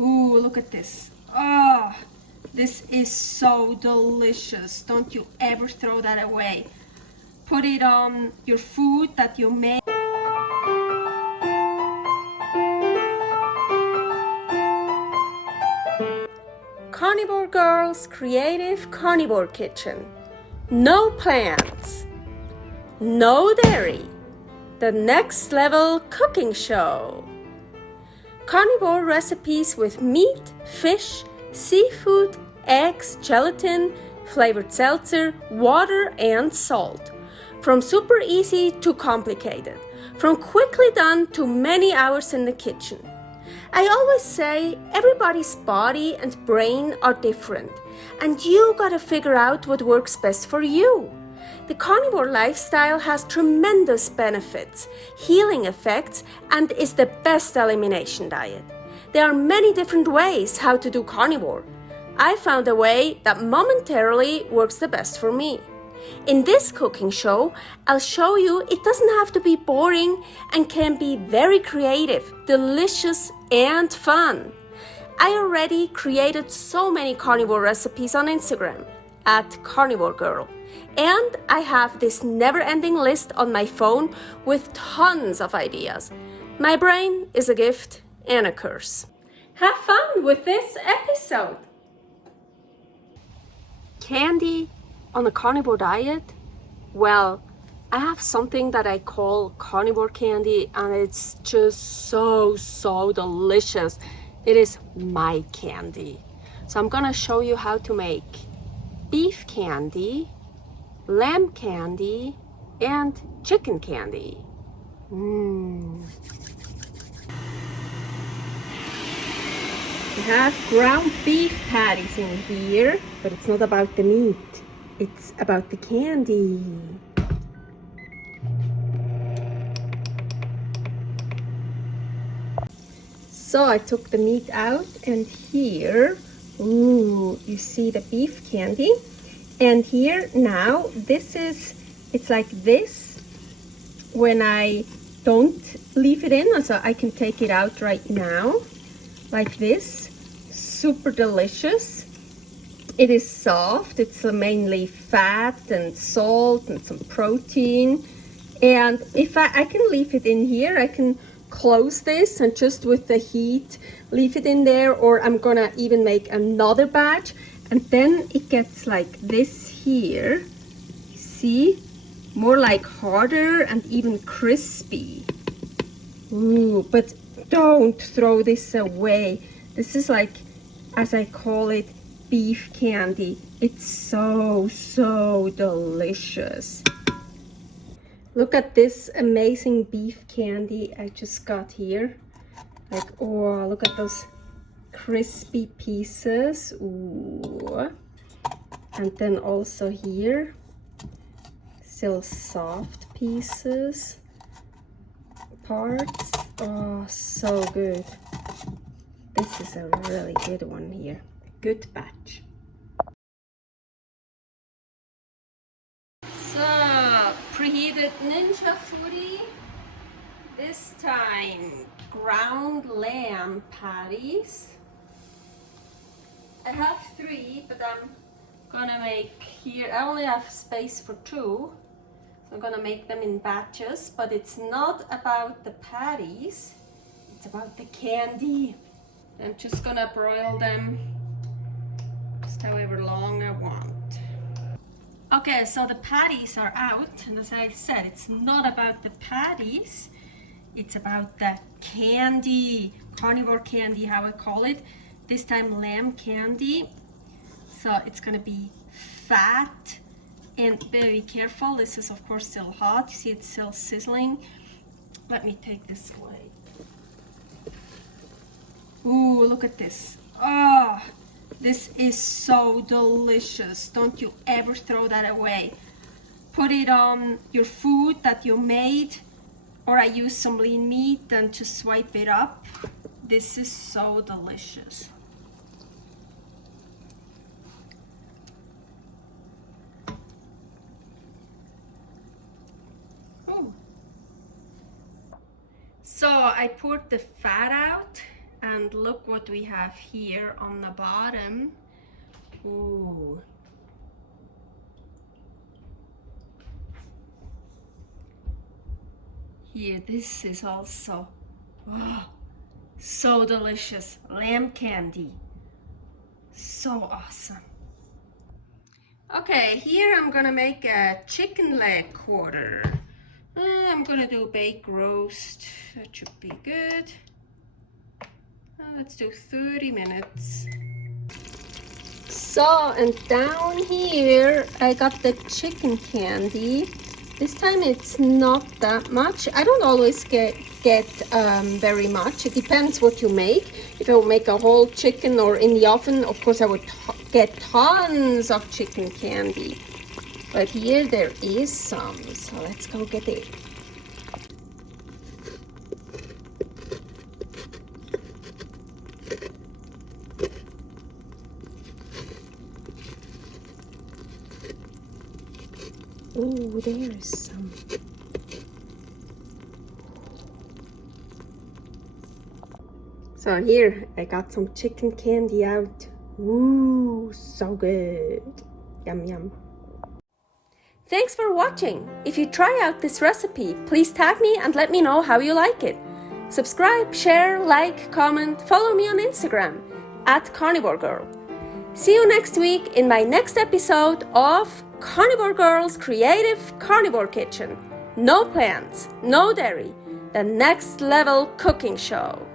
Ooh, look at this. Oh, this is so delicious. Don't you ever throw that away. Put it on your food that you make. Carnivore Girl's Creative Carnivore Kitchen. No plants, no dairy, the next level cooking show. Carnivore recipes with meat, fish, seafood, eggs, gelatin, flavored seltzer, water, and salt. From super easy to complicated, from quickly done to many hours in the kitchen. I always say everybody's body and brain are different, and you gotta figure out what works best for you. The carnivore lifestyle has tremendous benefits, healing effects, and is the best elimination diet. There are many different ways how to do carnivore. I found a way that momentarily works the best for me. In this cooking show, I'll show you it doesn't have to be boring and can be very creative, delicious, and fun. I already created so many carnivore recipes on Instagram at Carnivore Girl. And I have this never-ending list on my phone with tons of ideas. My brain is a gift and a curse. Have fun with this episode. Candy on a carnivore diet? Well, I have something that I call carnivore candy, and it's just so delicious. It is my candy. So I'm gonna show you how to make beef candy, lamb candy, and chicken candy. I have ground beef patties in here, but it's not about the meat. It's about the candy. So I took the meat out, and here, ooh, you see the beef candy. And here now, it's like this when I don't leave it in, so I can take it out right now, like this. Super delicious. It is soft, it's mainly fat and salt and some protein. And if I can leave it in here, I can close this and just with the heat leave it in there, or I'm gonna even make another batch, and then it gets like this here. See? More like harder and even crispy. Ooh, but don't throw this away. This is like, as I call it, beef candy. It's so delicious. Look at this amazing beef candy I just got here. Like, oh, look at those crispy pieces. Ooh. And then also here, still soft pieces, parts. Oh, so good. This is a really good one here. Good batch. So, preheated ninja foodie. This time, ground lamb patties. I have 3, but I'm gonna make here, I only have space for 2. So I'm gonna make them in batches, but it's not about the patties, it's about the candy. I'm just gonna broil them just however long I want. Okay, so the patties are out, and as I said, it's not about the patties, it's about the candy, carnivore candy, how I call it. This time lamb candy. So it's gonna be fat, and very careful. This is of course still hot. You see it's still sizzling. Let me take this away. Ooh, look at this. Oh, this is so delicious. Don't you ever throw that away. Put it on your food that you made, or I use some lean meat and just swipe it up. This is so delicious. Ooh. So I poured the fat out, And look what we have here on the bottom. Ooh. Here, this is also so delicious. Lamb candy. So awesome. Okay, here I'm gonna make a chicken leg quarter. I'm gonna do baked roast. That should be good. Let's do 30 minutes. So, and down here I got the chicken candy. This time it's not that much. I don't always get very much. It depends what you make. If I would make a whole chicken or in the oven, of course I would get tons of chicken candy. But here there is some, so let's go get it. Oh, there's some. So here, I got some chicken candy out. Ooh, so good. Yum, yum. Thanks for watching. If you try out this recipe, please tag me and let me know how you like it. Subscribe, share, like, comment, follow me on Instagram @CarnivoreGirl. See you next week in my next episode of Carnivore Girl's Creative Carnivore Kitchen. No plants, no dairy, the next level cooking show.